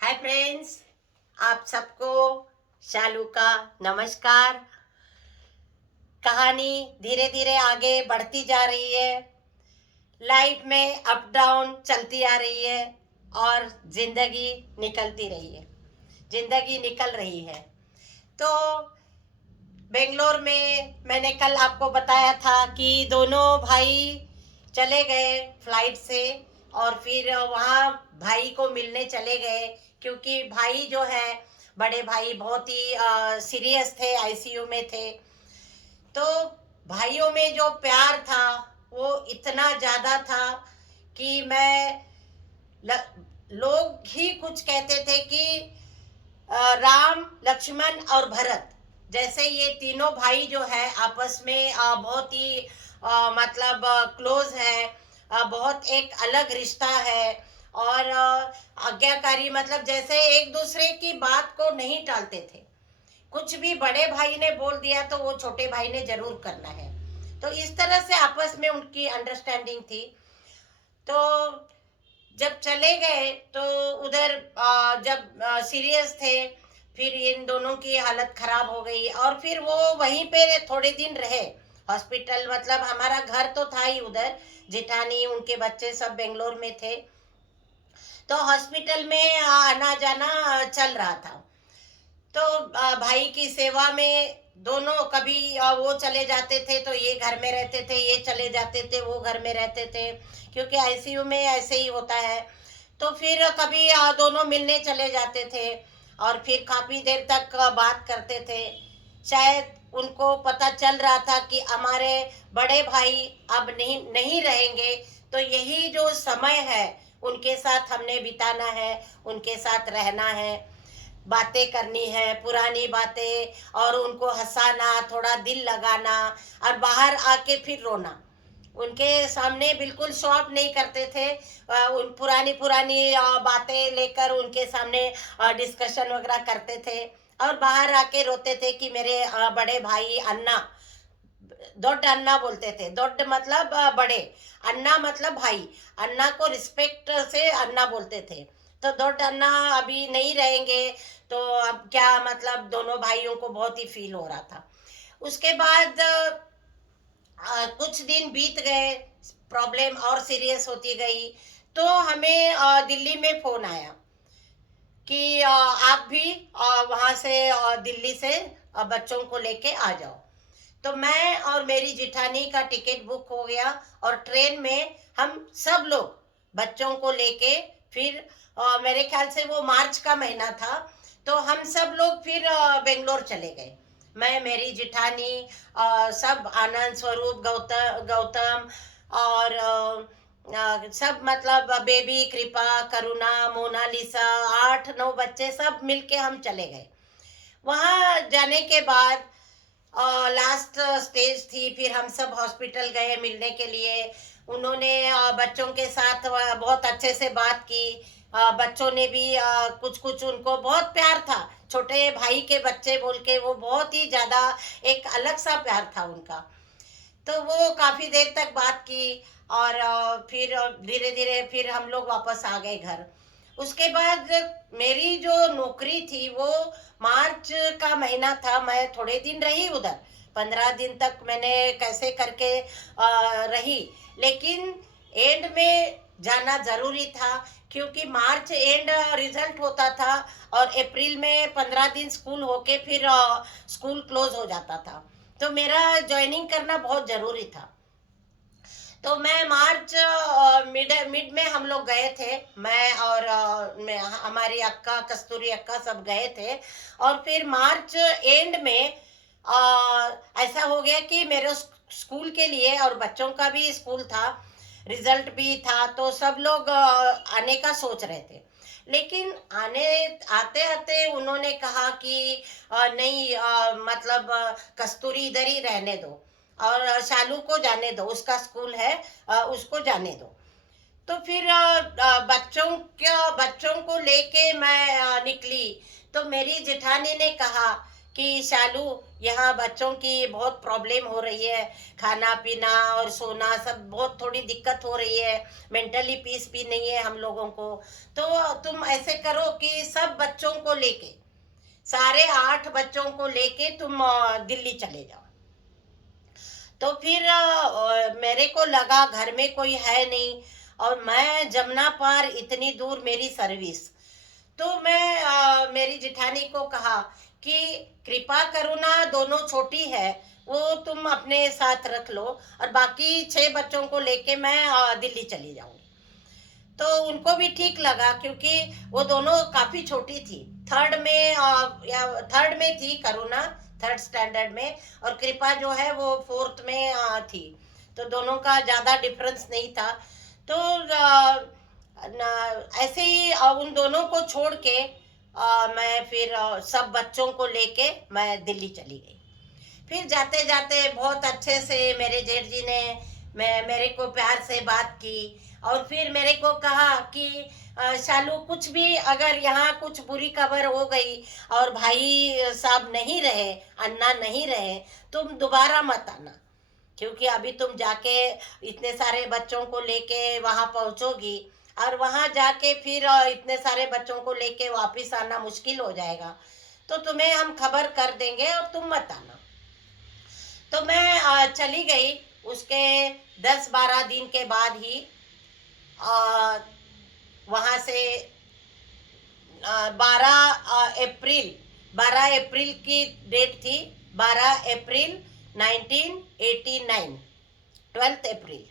Hi friends, आप सबको शालू का नमस्कार। कहानी धीरे धीरे आगे बढ़ती जा रही है। लाइफ में अप डाउन चलती आ रही है और जिंदगी निकलती रही है, जिंदगी निकल रही है। तो बेंगलोर में मैंने कल आपको बताया था कि दोनों भाई चले गए फ्लाइट से और फिर वहाँ भाई को मिलने चले गए, क्योंकि भाई जो है बड़े भाई बहुत ही सीरियस थे, आईसीयू में थे। तो भाइयों में जो प्यार था वो इतना ज़्यादा था कि लोग ही कुछ कहते थे कि राम, लक्ष्मण और भरत जैसे ये तीनों भाई जो है आपस में बहुत ही मतलब क्लोज है। बहुत एक अलग रिश्ता है और आज्ञाकारी, मतलब जैसे एक दूसरे की बात को नहीं टालते थे। कुछ भी बड़े भाई ने बोल दिया तो वो छोटे भाई ने जरूर करना है। तो इस तरह से आपस में उनकी अंडरस्टैंडिंग थी। तो जब चले गए तो उधर जब सीरियस थे, फिर इन दोनों की हालत खराब हो गई और फिर वो वहीं पे थोड़े दिन रहे हॉस्पिटल। मतलब हमारा घर तो था ही उधर, जेठानी उनके बच्चे सब बेंगलोर में थे, तो हॉस्पिटल में आना जाना चल रहा था। तो भाई की सेवा में दोनों कभी वो चले जाते थे तो ये घर में रहते थे, ये चले जाते थे वो घर में रहते थे, क्योंकि आईसीयू में ऐसे ही होता है। तो फिर कभी दोनों मिलने चले जाते थे और फिर काफ़ी देर तक बात करते थे। शायद उनको पता चल रहा था कि हमारे बड़े भाई अब नहीं नहीं रहेंगे, तो यही जो समय है उनके साथ हमने बिताना है, उनके साथ रहना है, बातें करनी है, पुरानी बातें, और उनको हंसाना, थोड़ा दिल लगाना, और बाहर आके फिर रोना। उनके सामने बिल्कुल शो ऑफ नहीं करते थे। उन पुरानी पुरानी बातें लेकर उनके सामने डिस्कशन वगैरह करते थे और बाहर आके रोते थे कि मेरे बड़े भाई अन्ना, दोड अन्ना बोलते थे। दोड मतलब बड़े, अन्ना मतलब भाई। अन्ना को रिस्पेक्ट से अन्ना बोलते थे। तो दोड अन्ना अभी नहीं रहेंगे, तो अब क्या, मतलब दोनों भाइयों को बहुत ही फील हो रहा था। उसके बाद कुछ दिन बीत गए, प्रॉब्लम और सीरियस होती गई। तो हमें दिल्ली में फोन आया कि आप भी वहाँ से दिल्ली से बच्चों को लेके आ जाओ। तो मैं और मेरी जिठानी का टिकट बुक हो गया और ट्रेन में हम सब लोग बच्चों को लेके फिर मेरे ख्याल से वो मार्च का महीना था, तो हम सब लोग फिर बेंगलोर चले गए। मैं, मेरी जिठानी, सब आनंद स्वरूप, गौतम गौतम और सब, मतलब बेबी, कृपा, करुणा, मोनालिसा, 8 9 बच्चे सब मिलके हम चले गए। वहाँ जाने के बाद लास्ट स्टेज थी, फिर हम सब हॉस्पिटल गए मिलने के लिए। उन्होंने बच्चों के साथ बहुत अच्छे से बात की। बच्चों ने भी कुछ कुछ, उनको बहुत प्यार था, छोटे भाई के बच्चे बोल के वो बहुत ही ज़्यादा एक अलग सा प्यार था उनका। तो वो काफ़ी देर तक बात की और फिर धीरे धीरे फिर हम लोग वापस आ गए घर। उसके बाद मेरी जो नौकरी थी वो मार्च का महीना था, मैं थोड़े दिन रही उधर, 15 दिन तक मैंने कैसे करके रही। लेकिन एंड में जाना ज़रूरी था, क्योंकि मार्च एंड रिजल्ट होता था और अप्रैल में 15 दिन स्कूल होके फिर स्कूल क्लोज हो जाता था। तो मेरा ज्वाइनिंग करना बहुत ज़रूरी था। तो मैं मार्च मिड मिड में हम लोग गए थे, मैं और हमारी अक्का, कस्तूरी अक्का, सब गए थे। और फिर मार्च एंड में ऐसा हो गया कि मेरे स्कूल के लिए, और बच्चों का भी स्कूल था, रिजल्ट भी था, तो सब लोग आने का सोच रहे थे। लेकिन आने आते आते उन्होंने कहा कि नहीं, मतलब कस्तूरी इधर ही रहने दो और शालू को जाने दो, उसका स्कूल है, उसको जाने दो। तो फिर बच्चों को लेके मैं निकली। तो मेरी जेठानी ने कहा कि शालू, यहाँ बच्चों की बहुत प्रॉब्लम हो रही है, खाना पीना और सोना सब बहुत थोड़ी दिक्कत हो रही है, मेंटली पीस भी नहीं है हम लोगों को। तो तुम ऐसे करो कि सब बच्चों को लेके, सारे 8 बच्चों को लेके तुम दिल्ली चले जाओ। तो फिर मेरे को लगा घर में कोई है नहीं, और मैं जमुना पार इतनी दूर मेरी सर्विस। तो मैं मेरी जिठानी को कहा कि कृपा करुणा दोनों छोटी है, वो तुम अपने साथ रख लो, और बाकी 6 बच्चों को लेके मैं दिल्ली चली जाऊंगी। तो उनको भी ठीक लगा, क्योंकि वो दोनों काफी छोटी थी। थर्ड में या थर्ड में थी करुणा, थर्ड स्टैंडर्ड में, और कृपा जो है वो फोर्थ में थी। तो दोनों का ज्यादा डिफरेंस नहीं था। तो ऐसे ही उन दोनों को छोड़ के मैं फिर सब बच्चों को लेके मैं दिल्ली चली गई। फिर जाते जाते बहुत अच्छे से मेरे जेठ जी ने मेरे को प्यार से बात की, और फिर मेरे को कहा कि शालू, कुछ भी अगर यहाँ कुछ बुरी खबर हो गई और भाई साहब नहीं रहे, अन्ना नहीं रहे, तुम दोबारा मत आना, क्योंकि अभी तुम जाके इतने सारे बच्चों को लेके वहां पहुंचोगी, और वहां जाके फिर इतने सारे बच्चों को लेके वापस आना मुश्किल हो जाएगा। तो तुम्हें हम खबर कर देंगे और तुम मत आना। तो मैं चली गई। उसके 10-12 दिन के बाद ही वहां से 12 अप्रैल की डेट थी, 12 अप्रैल 1989, 12 अप्रैल।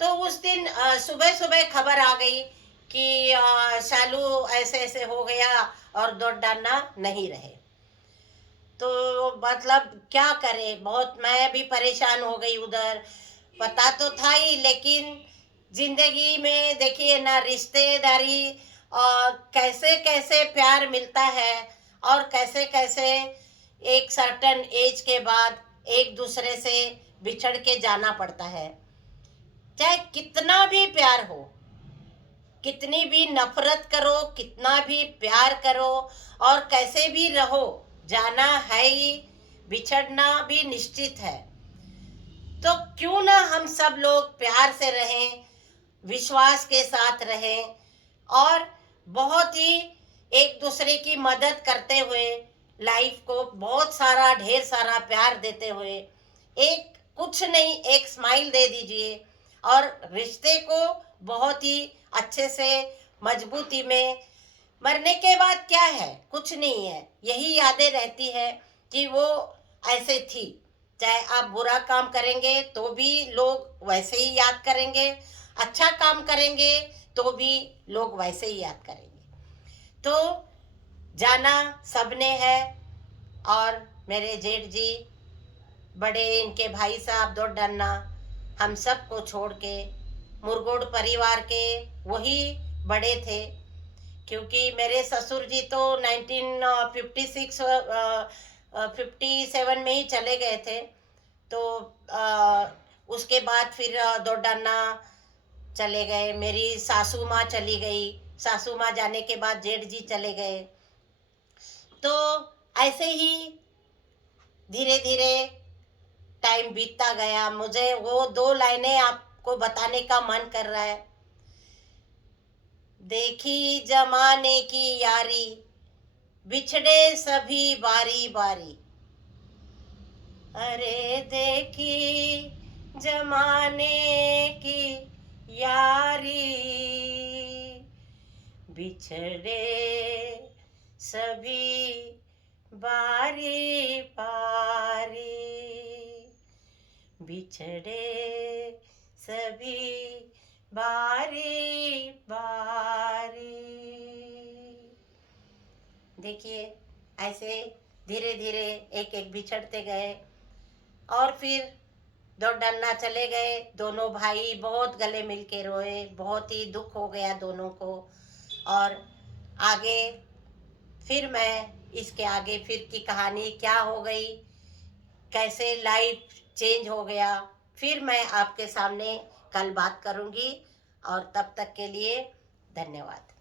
तो उस दिन सुबह सुबह खबर आ गई कि शालू ऐसे ऐसे हो गया और दौड़ डालना नहीं रहे। तो मतलब क्या करे, बहुत मैं भी परेशान हो गई उधर। पता तो था ही, लेकिन जिंदगी में देखिए ना, रिश्तेदारी कैसे कैसे प्यार मिलता है, और कैसे कैसे एक सर्टन एज के बाद एक दूसरे से बिछड़ के जाना पड़ता है। चाहे कितना भी प्यार हो, कितनी भी नफरत करो, कितना भी प्यार करो, और कैसे भी रहो, जाना है ही, बिछड़ना भी निश्चित है। तो क्यों ना हम सब लोग प्यार से रहें, विश्वास के साथ रहें, और बहुत ही एक दूसरे की मदद करते हुए, लाइफ को बहुत सारा ढेर सारा प्यार देते हुए, एक कुछ नहीं, एक स्माइल दे दीजिए, और रिश्ते को बहुत ही अच्छे से मजबूती में। मरने के बाद क्या है, कुछ नहीं है, यही यादें रहती है कि वो ऐसे थी। चाहे आप बुरा काम करेंगे तो भी लोग वैसे ही याद करेंगे, अच्छा काम करेंगे तो भी लोग वैसे ही याद करेंगे। तो जाना सबने है, और मेरे जेठ जी, बड़े इनके भाई साहब दो डन्ना, हम सब को छोड़ के, मुरगोड परिवार के वही बड़े थे। क्योंकि मेरे ससुर जी तो 1956 57 में ही चले गए थे। तो उसके बाद फिर दो डन्ना चले गए, मेरी सासू माँ चली गई, सासू माँ जाने के बाद जेठ जी चले गए। तो ऐसे ही धीरे धीरे टाइम बीतता गया। मुझे वो 2 लाइनें आपको बताने का मन कर रहा है। देखी जमाने की यारी, बिछड़े सभी बारी बारी। अरे देखी जमाने की यारी, बिछड़े सभी बारी बारी, बिछड़े सभी बारी बारी। देखिए, ऐसे धीरे धीरे एक एक बिछड़ते गए, और फिर दो डन्ना चले गए। दोनों भाई बहुत गले मिल के रोए, बहुत ही दुख हो गया दोनों को। और आगे फिर मैं इसके आगे फिर की कहानी क्या हो गई, कैसे लाइफ चेंज हो गया, फिर मैं आपके सामने कल बात करूंगी। और तब तक के लिए धन्यवाद।